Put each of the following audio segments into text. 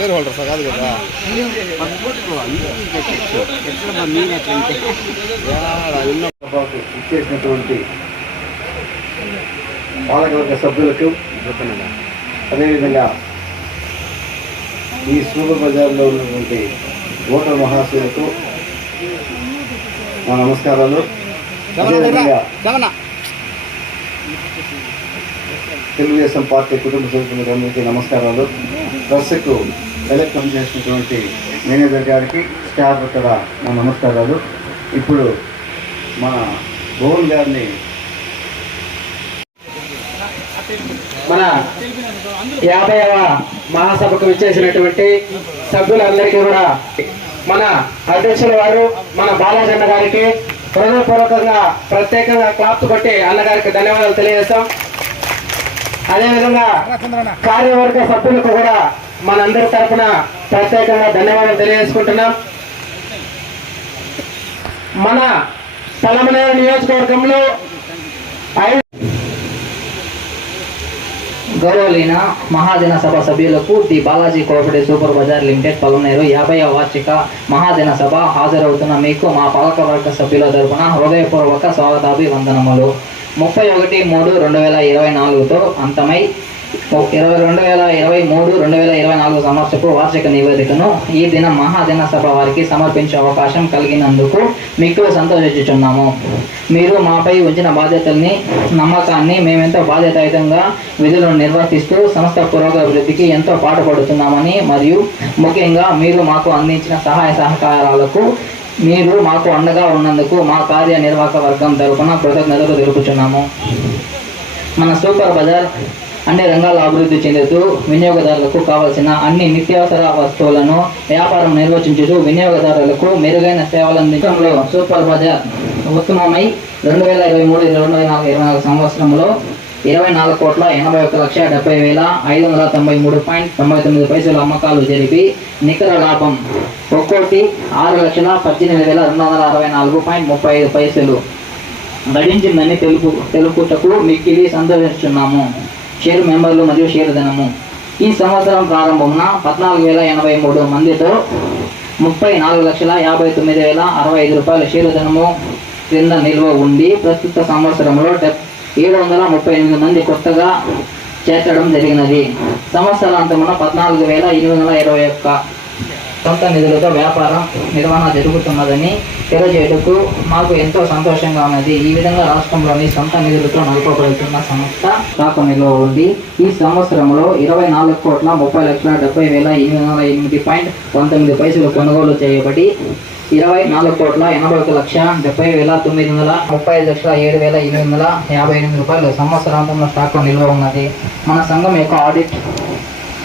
Share holders కాదు కదా. ఇచ్చేసినటువంటి పాలకవర్గ సభ్యులకు అదేవిధంగా ఈ సూపర్ బజార్లో ఉన్నటువంటి ఓటర్ మహాశయులకు నా నమస్కారాలు. అదేవిధంగా తెలుగుదేశం పార్టీ కుటుంబ సభ్యులందరికీ నమస్కారాలు. ప్రెస్కు ఎలక్ట్రన్ చేసినటువంటి మేనేజర్ గారికి స్టాఫ్ ఇక్కడ నా నమస్కారాలు. ఇప్పుడు మన భువన్ గారిని మన యాభైవ మహాసభకు విచ్చేసినటువంటి సభ్యులందరికీ కూడా మన అధ్యక్షుల వారు మన బాలాజన్న గారికి హృదయపూర్వకంగా ప్రత్యేకంగా క్లాప్స్ కొట్టి అన్నగారికి ధన్యవాదాలు తెలియజేస్తాం. అదేవిధంగా కార్యవర్గ సభ్యులకు కూడా మనందరి తరఫున ప్రత్యేకంగా ధన్యవాదాలు తెలియజేసుకుంటున్నాం. మన పలమనేరు నియోజకవర్గంలో గౌరవలీన మహాజన సభ సభ్యులకు the Balaji cooperative super bazaar limited పలునేరు యాభై వార్షిక మహాజన సభ హాజరవుతున్న మీకు మా పాలకవర్గ సభ్యుల తరపున హృదయపూర్వక స్వాగతాభివందనములు. ముప్పై ఒకటి మూడు రెండు వేల ఇరవై నాలుగుతో అంతమై ఇరవై రెండు వేల ఇరవై మూడు రెండు వేల ఇరవై నాలుగు సంవత్సరపు వార్షిక నివేదికను ఈ దినం మహాదిన సభ వారికి సమర్పించే అవకాశం కలిగినందుకు మీకు సంతోషించుచున్నాము. మీరు మాపై ఉంచిన బాధ్యతల్ని నమ్మకాన్ని మేమెంతో బాధ్యతాయుతంగా విధులను నిర్వర్తిస్తూ సంస్థ పురోగభివృద్ధికి ఎంతో పాటుపడుతున్నామని మరియు ముఖ్యంగా మీరు మాకు అందించిన సహాయ సహకారాలకు మీరు మాకు అండగా ఉన్నందుకు మా కార్యనిర్వాహక వర్గం తరపున కృతజ్ఞతలు తెలుపుచున్నాము. మన సూపర్ బజార్ అన్ని రంగాల్లో అభివృద్ధి చెందుతూ వినియోగదారులకు కావలసిన అన్ని నిత్యావసర వస్తువులను వ్యాపారం నిర్వచించుతూ వినియోగదారులకు మెరుగైన సేవలు అందించడంలో సూపర్ బజార్ ఉత్తమమై రెండు వేల ఇరవై మూడు రెండు వేల నాలుగు ఇరవై నాలుగు సంవత్సరంలో ఇరవై నాలుగు కోట్ల ఎనభై ఒక్క లక్ష డెబ్బై వేల ఐదు వందల తొంభై మూడు పాయింట్ తొంభై తొమ్మిది పైసలు అమ్మకాలు జరిపి నికర లాభం. ఒక్కోటి ఆరు లక్షల పద్దెనిమిది వేల రెండు వందల అరవై నాలుగు పాయింట్ ముప్పై ఐదు పైసలు. గడించిందని తెలుపు తెలుపుటకు మిక్కిలి సంతోషిస్తున్నాము షేర్ మెంబర్లు మరియు షేర్ ధనము. ఈ సంవత్సరం ప్రారంభమున పద్నాలుగు వేల ఎనభై మూడు మందితో ముప్పై నాలుగు లక్షల యాభై తొమ్మిది వేల అరవై ఐదు రూపాయల షేరు ధనము క్రింద నిల్వ ఉండి ప్రస్తుత సంవత్సరంలో డెబ్ ఏడు వందల ముప్పై ఎనిమిది మంది కొత్తగా చేర్చడం జరిగినది. సంవత్సరాంతమున పద్నాలుగు వేల ఎనిమిది వందల ఇరవై ఒక్క సొంత నిధులతో వ్యాపారం నిర్వహణ జరుగుతున్నదని తెలియజేయటకు మాకు ఎంతో సంతోషంగా ఉన్నది. ఈ విధంగా రాష్ట్రంలోని సొంత నిధులతో నడుపబడుతున్న సంస్థ స్టాకు నిల్వ ఉంది. ఈ సంవత్సరంలో ఇరవై నాలుగు కోట్ల ముప్పై లక్షల డెబ్బై వేల ఎనిమిది వందల ఎనిమిది పాయింట్ పంతొమ్మిది పైసలు కొనుగోలు చేయబడి ఇరవై నాలుగు కోట్ల ఎనభై ఒక లక్ష డెబ్బై వేల తొమ్మిది వందల ముప్పై ఐదు లక్షల ఏడు వేల ఎనిమిది వందల యాభై ఎనిమిది రూపాయలు సంవత్సరాంతంలో స్టాక్ నిల్వ ఉన్నది. మన సంఘం యొక్క ఆడిట్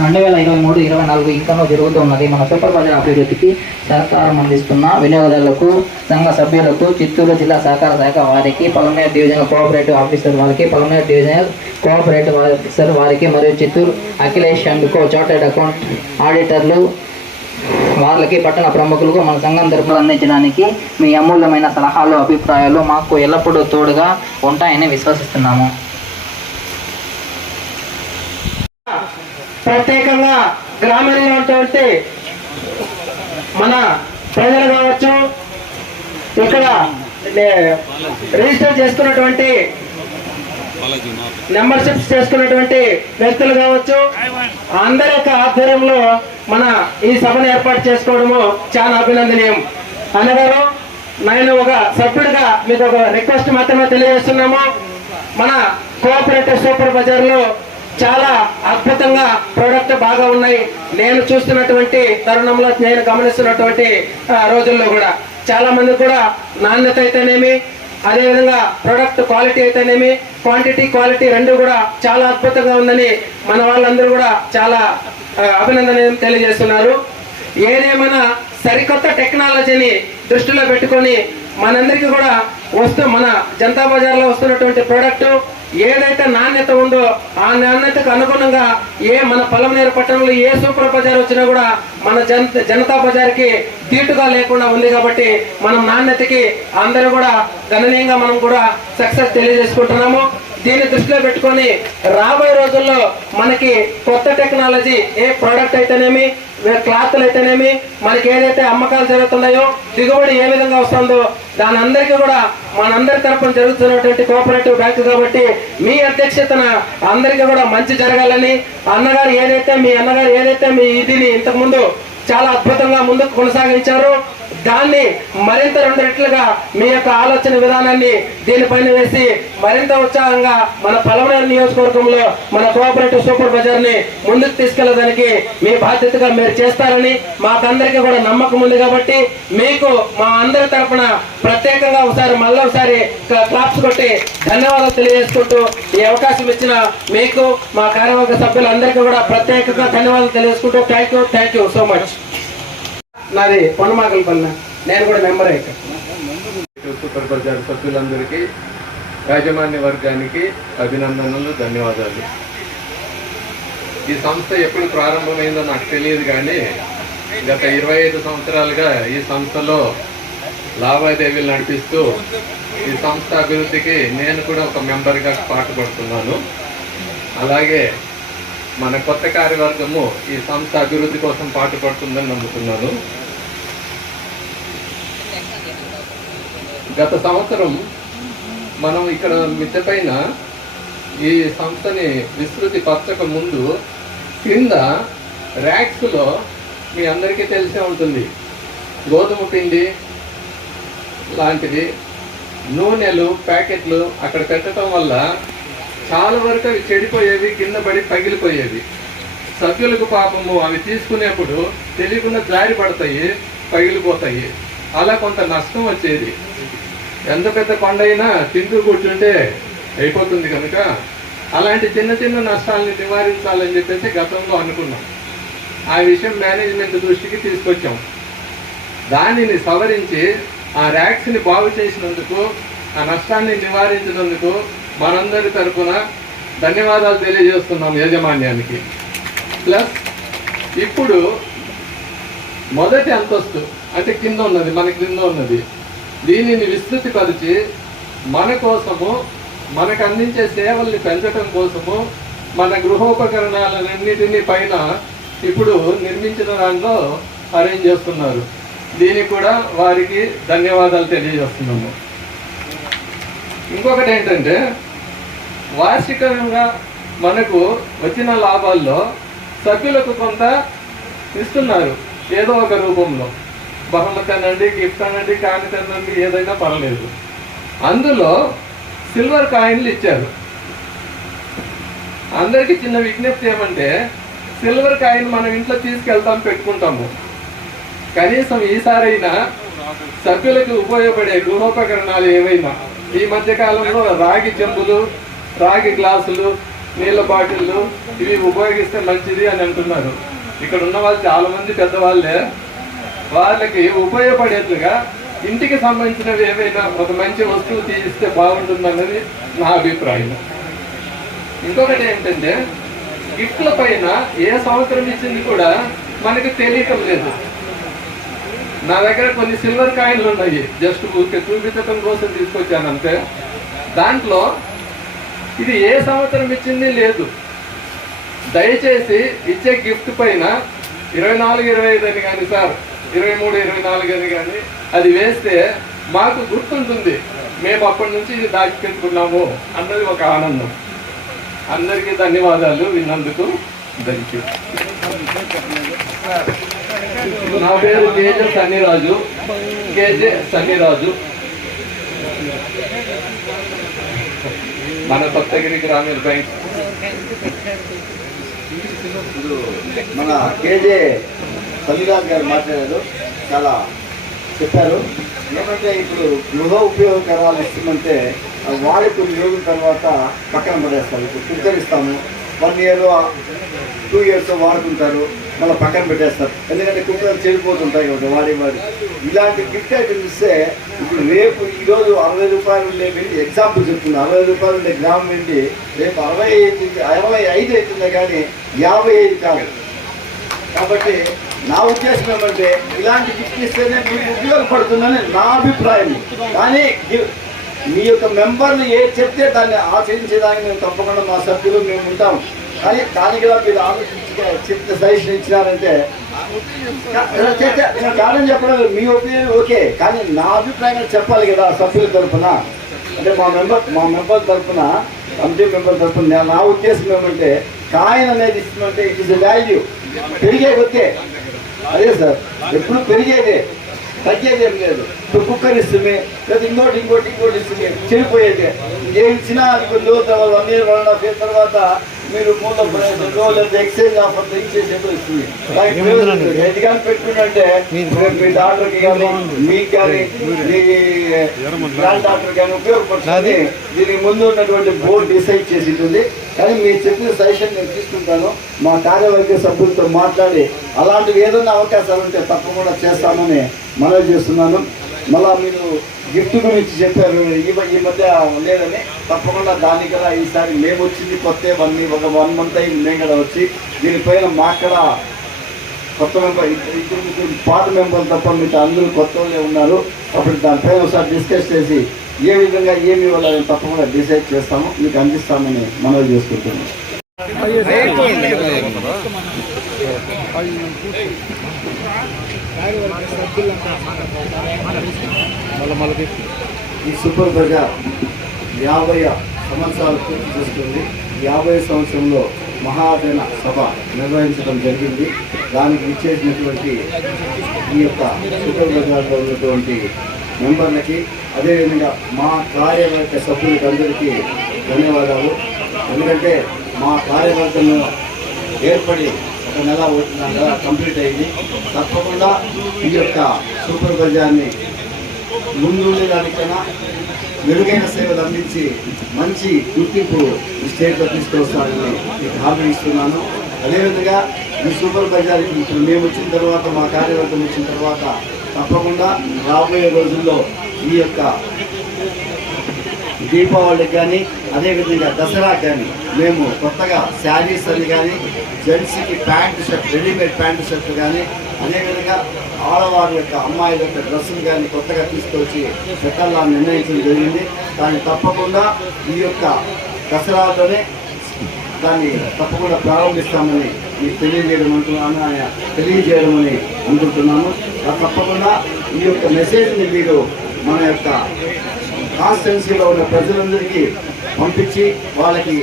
రెండు వేల ఇరవై మూడు ఇరవై నాలుగు ఇంకనూ జరుగుతున్నది మన సూపర్ బజార్ అభివృద్ధికి సహకారం అందిస్తున్న వినియోగదారులకు సంఘ సభ్యులకు చిత్తూరు జిల్లా సహకార శాఖ వారికి పలమనేర్ డివిజనల్ కోఆపరేటివ్ ఆఫీసర్ వారికి పలమనేర్ డివిజనల్ కోఆపరేటివ్ ఆఫీసర్ వారికి మరియు Chittoor Akhilesh and co chartered account ఆడిటర్లు వాళ్ళకి పట్టణ ప్రముఖులకు మన సంఘం తరపున అందించడానికి మీ అమూల్యమైన సలహాలు అభిప్రాయాలు మాకు ఎల్లప్పుడూ తోడుగా ఉంటాయని విశ్వసిస్తున్నాము. ప్రత్యేకంగా గ్రామీణంలో ఉన్నటువంటి మన ప్రజలు కావచ్చు ఇక్కడ రిజిస్టర్ చేసుకున్నటువంటి మెంబర్షిప్స్ చేసుకున్నటువంటి వ్యక్తులు కావచ్చు అందరి యొక్క ఆధ్వర్యంలో మన ఈ సభను ఏర్పాటు చేసుకోవడము చాలా అభినందనీయం. అనగారు నేను ఒక సభ్యుడిగా మీకు ఒక రిక్వెస్ట్ మాత్రమే తెలియజేస్తున్నాము. మన కోఆపరేటివ్ సూపర్ బజార్లో చాలా అద్భుతంగా ప్రోడక్ట్ బాగా ఉన్నాయి. నేను చూస్తున్నటువంటి తరుణంలో నేను గమనిస్తున్నటువంటి రోజుల్లో కూడా చాలా మంది కూడా నాణ్యత అయితేనేమి అదేవిధంగా ప్రోడక్ట్ క్వాలిటీ అయితేనేమి క్వాంటిటీ క్వాలిటీ రెండు కూడా చాలా అద్భుతంగా ఉందని మన వాళ్ళందరూ కూడా చాలా అభినందన తెలియజేస్తున్నారు. ఏదేమైనా సరికొత్త టెక్నాలజీని దృష్టిలో పెట్టుకొని మనందరికీ కూడా వస్తూ మన జనతా బజార్లో వస్తున్నటువంటి ప్రోడక్ట్ ఏదైతే నాణ్యత ఉందో ఆ నాణ్యతకు అనుగుణంగా ఏ మన పలమనేరు పట్టణంలో ఏ సూపర్ బజార్ వచ్చినా కూడా మన జన జనతా బజార్కి తీటుగా లేకుండా ఉంది కాబట్టి మనం నాణ్యతకి అందరూ కూడా గణనీయంగా మనం కూడా సక్సెస్ తెలియజేసుకుంటున్నాము. దీన్ని దృష్టిలో పెట్టుకొని రాబోయే రోజుల్లో మనకి కొత్త టెక్నాలజీ ఏ ప్రోడక్ట్ అయితేనేమి క్లాత్లు అయితేనేమి మనకి ఏదైతే అమ్మకాలు జరుగుతున్నాయో దిగుబడి ఏ విధంగా వస్తుందో దాని అందరికీ కూడా మనందరి తరపున జరుగుతున్నటువంటి కోఆపరేటివ్ బ్యాంక్ కాబట్టి మీ అధ్యక్షతన అందరికీ కూడా మంచి జరగాలని అన్నగారు ఏదైతే మీ అన్నగారు ఏదైతే మీ ఇదిని ఇంతకుముందు చాలా అద్భుతంగా ముందుకు కొనసాగించారు దాన్ని మరింత రెండు రెట్లుగా మీ యొక్క ఆలోచన విధానాన్ని దీనిపైన వేసి మరింత ఉత్సాహంగా మన పలమనేరు నియోజకవర్గంలో మన కోఆపరేటివ్ సూపర్ బజార్ని ముందుకు తీసుకెళ్ళడానికి మీ బాధ్యతగా మీరు చేస్తారని మాకందరికీ కూడా నమ్మకం ఉంది కాబట్టి మీకు మా అందరి తరఫున ప్రత్యేకంగా ఒకసారి మళ్ళీ ఒకసారి క్లాప్స్ కొట్టి ధన్యవాదాలు తెలియజేసుకుంటూ ఈ అవకాశం ఇచ్చిన మీకు మా కార్యవర్గ సభ్యులందరికీ కూడా ప్రత్యేకంగా ధన్యవాదాలు తెలియజేసుకుంటూ thank you thank you so much. నాది పొన్నమాకలపల్లి నేను కూడా మెంబర్ ఇక్కడ సూపర్ బజార్ సభ్యులందరికీ యాజమాన్య వర్గానికి అభినందనలు ధన్యవాదాలు. ఈ సంస్థ ఎప్పుడు ప్రారంభమైందో నాకు తెలియదు కానీ గత ఇరవై ఐదు సంవత్సరాలుగా ఈ సంస్థలో లావాదేవీలు నడిపిస్తూ ఈ సంస్థ అభివృద్ధికి నేను కూడా ఒక మెంబర్గా పాటుపడుతున్నాను. అలాగే మన కొత్త కార్యవర్గము ఈ సంస్థ అభివృద్ధి కోసం పాటుపడుతుందని నమ్ముతున్నాను. గత సంవత్సరం మనం ఇక్కడ మిద్దె పైన ఈ సంస్థని విస్తృతి పరచక ముందు కింద ర్యాక్స్లో మీ అందరికీ తెలిసే ఉంటుంది. గోధుమ పిండి లాంటివి నూనెలు ప్యాకెట్లు అక్కడ పెట్టడం వల్ల చాలా వరకు అవి చెడిపోయేవి కింద పడి పగిలిపోయేవి. సభ్యులకు పాపము అవి తీసుకునేప్పుడు తెలియకుండా జారి పడతాయి పగిలిపోతాయి. అలా కొంత నష్టం వచ్చేది. ఎంత పెద్ద కొండ అయినా తింటూ కూర్చుంటే అయిపోతుంది కనుక అలాంటి చిన్న చిన్న నష్టాలని నివారించాలని చెప్పేసి గతంలో అనుకున్నాం. ఆ విషయం మేనేజ్మెంట్ దృష్టికి తీసుకొచ్చాం. దానిని సవరించి ఆ ర్యాక్స్ని బాగు చేసినందుకు ఆ నష్టాన్ని నివారించినందుకు మనందరి తరఫున ధన్యవాదాలు తెలియజేస్తున్నాం యాజమాన్యానికి. ప్లస్ ఇప్పుడు మొదటి అంతస్తు అంటే కింద ఉన్నది మన కింద ఉన్నది దీనిని విస్తృతిపరిచి మన కోసము మనకు అందించే సేవల్ని పెంచడం కోసము మన గృహోపకరణాలన్నిటినీ పైన ఇప్పుడు నిర్మించిన దాంట్లో అరేంజ్ చేస్తున్నారు. దీనికి కూడా వారికి ధన్యవాదాలు తెలియజేస్తున్నాము. ఇంకొకటి ఏంటంటే వార్షికంగా మనకు వచ్చిన లాభాల్లో సభ్యులకు కొంత ఇస్తున్నారు. ఏదో ఒక రూపంలో. బహుమతి అనండి గిఫ్ట్ అనండి కాగితం అనండి ఏదైనా పర్లేదు. అందులో సిల్వర్ కాయిన్లు ఇచ్చారు. అందరికీ చిన్న విజ్ఞప్తి ఏమంటే సిల్వర్ కాయిన్ మనం ఇంట్లో తీసుకెళ్తాం పెట్టుకుంటాము. కనీసం ఈసారైనా సభ్యులకు ఉపయోగపడే గృహోపకరణాలు ఏవైనా ఈ మధ్య కాలంలో రాగి చెంబులు రాగి గ్లాసులు నీళ్ళ బాటిళ్ళు ఇవి ఉపయోగిస్తే మంచిది అని అంటున్నారు. ఇక్కడ ఉన్న వాళ్ళు చాలా మంది పెద్దవాళ్ళే. వాళ్ళకి ఉపయోగపడేట్లుగా ఇంటికి సంబంధించినవి ఏవైనా ఒక మంచి వస్తువు తీస్తే బాగుంటుందన్నది నా అభిప్రాయం. ఇంకొకటి ఏంటంటే గిఫ్ట్ల పైన ఏ సంవత్సరం ఇచ్చింది కూడా మనకి తెలియటం లేదు. నా దగ్గర కొన్ని సిల్వర్ కాయిన్లు ఉన్నాయి. జస్ట్ ఊరికే చూపించటం కోసం తీసుకొచ్చానంటే దాంట్లో ఇది ఏ సంవత్సరం ఇచ్చింది? లేదు. దయచేసి ఇచ్చే గిఫ్ట్ పైన ఇరవై నాలుగు ఇరవై ఐదు అని కానీ సార్ ఇరవై మూడు ఇరవై నాలుగు అని కానీ అది వేస్తే మాకు గుర్తుంటుంది. మేము అప్పటి నుంచి ఇది దాచిపెట్టుకున్నాము అన్నది ఒక ఆనందం. అందరికీ ధన్యవాదాలు విన్నందుకు. థ్యాంక్ యూ నా పేరు కేజే సన్నిరాజు. కేజే సన్నిరాజు. మన కొత్తగిరి గ్రామీణ బ్యాంక్. ఇప్పుడు మన కేజే సల్లిరాజ్ గారు మాట్లాడారు. చాలా చెప్పారు. ఏమంటే ఇప్పుడు గృహ ఉపయోగకరాలు ఇస్తుందంటే అవి వాడి తర్వాత పక్కన పడేస్తారు. ఇప్పుడు కుక్కర్ ఇస్తాము వన్ ఇయర్ టూ ఇయర్స్ వాడుకుంటారు. మళ్ళీ పక్కన పెట్టేస్తారు. ఎందుకంటే కుక్కర్ చెడిపోతుంటాయి కాబట్టి వాడి వాడి. ఇలాంటి గిఫ్ట్ ఐటమ్స్ ఇస్తే ఇప్పుడు రేపు ఈరోజు అరవై రూపాయలు ఉండే వెళ్ళి ఎగ్జాంపుల్ చెప్తుంది అరవై రూపాయలు ఉండే గ్రామ్ వెళ్ళి రేపు అరవై ఐదు అరవై ఐదు అవుతుంది కానీ యాభై ఐదు కాదు. కాబట్టి నా ఉద్దేశం ఏమంటే ఇలాంటి గిఫ్ట్ ఇస్తేనే మీకు ఉపయోగపడుతుందని నా అభిప్రాయం. కానీ మీ యొక్క మెంబర్ని ఏ చెప్తే దాన్ని ఆచరించేదానికి మేము తప్పకుండా మా సభ్యులు మేము ఉంటాం. కానీ దానికి కూడా మీరు ఆలోచించి చెప్తే సజెషన్ ఇచ్చినారంటే కారణం చెప్పడం మీ ఒపీనియన్ ఓకే కానీ నా అభిప్రాయంగా చెప్పాలి కదా సభ్యుల తరఫున అంటే మా మెంబర్ మా మెంబర్ తరఫున కమిటీ మెంబర్ తరఫున నా- నా ఉద్దేశం ఏమంటే కాయిన్ అనేది ఇస్తుందంటే ఇట్ ఇస్ వాల్యూ పెరిగే కొద్దే అదే సార్ ఎప్పుడు పెరిగేదే. తగ్గేది ఏం లేదు. ఇప్పుడు కుక్కర్ ఇస్తుంది లేదా ఇంకోటి ఇంకోటి ఇంకోటి ఇస్తుంది చెడిపోయేది. ఏ ఇచ్చినా అది కొన్ని తర్వాత one year one and half year తర్వాత మీరు మూల లేదా. ఎక్స్చేంజ్ ఆఫర్ ఇచ్చేసేది ఇస్తుంది కానీ పెట్టుకుంటే మీ డాక్టర్కి కానీ మీకు కానీ మీ గ్రాండ్ డాక్టర్ కానీ ఉపయోగపడుతుంది దీనికి ముందు ఉన్నటువంటి బోర్డు డిసైడ్ చేసి ఉంటుంది. కానీ మీరు చెప్పిన సజెషన్ నేను తీసుకుంటాను. మా కార్యవర్గ సభ్యులతో మాట్లాడి అలాంటివి ఏదైనా అవకాశాలు ఉంటే తప్పకుండా చేస్తామని మనవి చేస్తున్నాను. మళ్ళా మీరు గిఫ్ట్ గురించి చెప్పారు. ఈ ఈ మధ్య లేదని తప్పకుండా దానికి కూడా ఈసారి మేము వచ్చింది కొత్త వన్ ఒక వన్ మంత్ అయింది మేము కూడా వచ్చి దీనిపైన మాక్కడ కొత్త మెంబర్ ఇద్దరు ఇద్దరు ముగ్గురు పాత మెంబర్లు తప్ప మిగతా అందరూ కొత్త ఉన్నారు. అప్పుడు దానిపైన ఒకసారి డిస్కస్ చేసి ఏ విధంగా ఏమి ఇవ్వాలని తప్పకుండా డిసైడ్ చేస్తాము. మీకు అందిస్తామని మనవి చేసుకుంటున్నాం. ఈ సూపర్ బజార్ యాభై సంవత్సరాలు పూర్తి చేస్తుంది యాభై సంవత్సరంలో మహాజన సభ నిర్వహించడం జరిగింది. దానికి ఇచ్చేసినటువంటి ఈ యొక్క సూపర్ బజార్లో ఉన్నటువంటి మెంబర్లకి అదేవిధంగా మా కార్యవర్గ సభ్యులకి అందరికీ ధన్యవాదాలు. ఎందుకంటే మా కార్యవర్గంలో ఏర్పడి ఒక నెల ఒకటిన్నర నెల కంప్లీట్ అయింది. తప్పకుండా ఈ యొక్క సూపర్ బజార్ని ముందుండేదానికన్నా మెరుగైన సేవలు అందించి మంచి గుర్తింపు ఈ స్టేట్లో తీసుకొస్తానని మీకు హామీ ఇస్తున్నాను. అదేవిధంగా ఈ సూపర్ బజార్కి ఇప్పుడు మేము వచ్చిన తర్వాత మా కార్యవర్గం వచ్చిన తర్వాత తప్పకుండా రాబోయే రోజుల్లో ఈ యొక్క దీపావళికి కానీ అదేవిధంగా దసరాకి కానీ మేము కొత్తగా శారీస్ అని కానీ జెంట్స్కి pant shirt readymade pant shirt కానీ అదేవిధంగా ఆడవారి యొక్క అమ్మాయిల యొక్క డ్రెస్సులు కానీ కొత్తగా తీసుకొచ్చి పెట్టాలని నిర్ణయించడం జరిగింది. దాన్ని తప్పకుండా ఈ యొక్క దసరాతోనే దాన్ని తప్పకుండా ప్రారంభిస్తామని మీకు తెలియజేయడం అంటున్నాను ఆయన తెలియజేయడమని అనుకుంటున్నాను తప్పకుండా ఈ యొక్క మెసేజ్ని మీరు మన యొక్క కాన్స్టిట్యున్సీలో ఉన్న ప్రజలందరికీ పంపించి వాళ్ళకి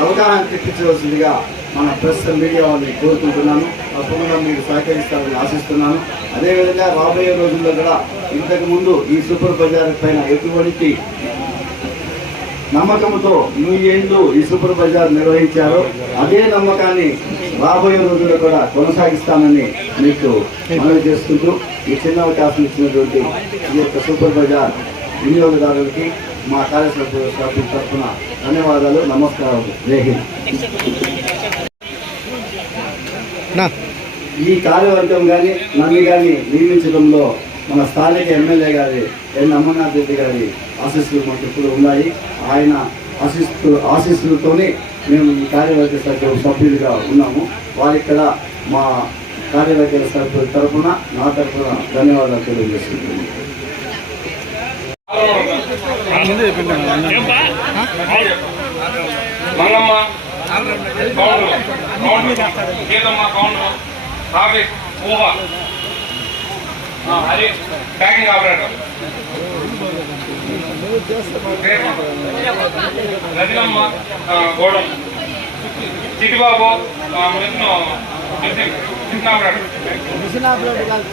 అవగాహన తెప్పించవలసిందిగా మన ప్రెస్ మీడియా వాళ్ళని కోరుకుంటున్నాను. తప్పకుండా మీరు సహకరిస్తారని ఆశిస్తున్నాను. అదేవిధంగా రాబోయే రోజుల్లో కూడా ఇంతకుముందు ఈ సూపర్ బజార్ పైన ఎటువంటి నమ్మకంతో ఈ ఏళ్ళు ఈ సూపర్ బజార్ నిర్వహించారో అదే నమ్మకాన్ని రాబోయే రోజుల్లో కూడా కొనసాగిస్తానని మీకు మనవి చేసుకుంటూ ఈ చిన్న అవకాశం ఇచ్చినటువంటి ఈ యొక్క సూపర్ బజార్ వినియోగదారులకి మా కార్యసభ్యుల సభ్యుల తరఫున ధన్యవాదాలు నమస్కారం. జై హింద్. ఈ కార్యవర్గం కానీ నన్ను కానీ నియమించడంలో మన స్థానిక ఎమ్మెల్యే గారి ఎన్ అమర్నాథ్ రెడ్డి గారి ఆశీస్సులు మాకు ఎప్పుడు ఉన్నాయి. ఆయన ఆశీస్సు ఆశీస్సులతోనే మేము ఈ కార్యవర్గ సభ్యు సభ్యులుగా ఉన్నాము. వారికి కూడా మా కార్యవర్గ సభ్యుల తరఫున నా తరఫున ధన్యవాదాలు తెలియజేస్తున్నాను. Mangamma counter counter Geethamma counter traffic ఊహ హరి ప్యాకింగ్ ఆపరేటర్ రజనమ్మ గోడం చిట్టిబాబు మిషన్ మిషన్ ఆపరేటర్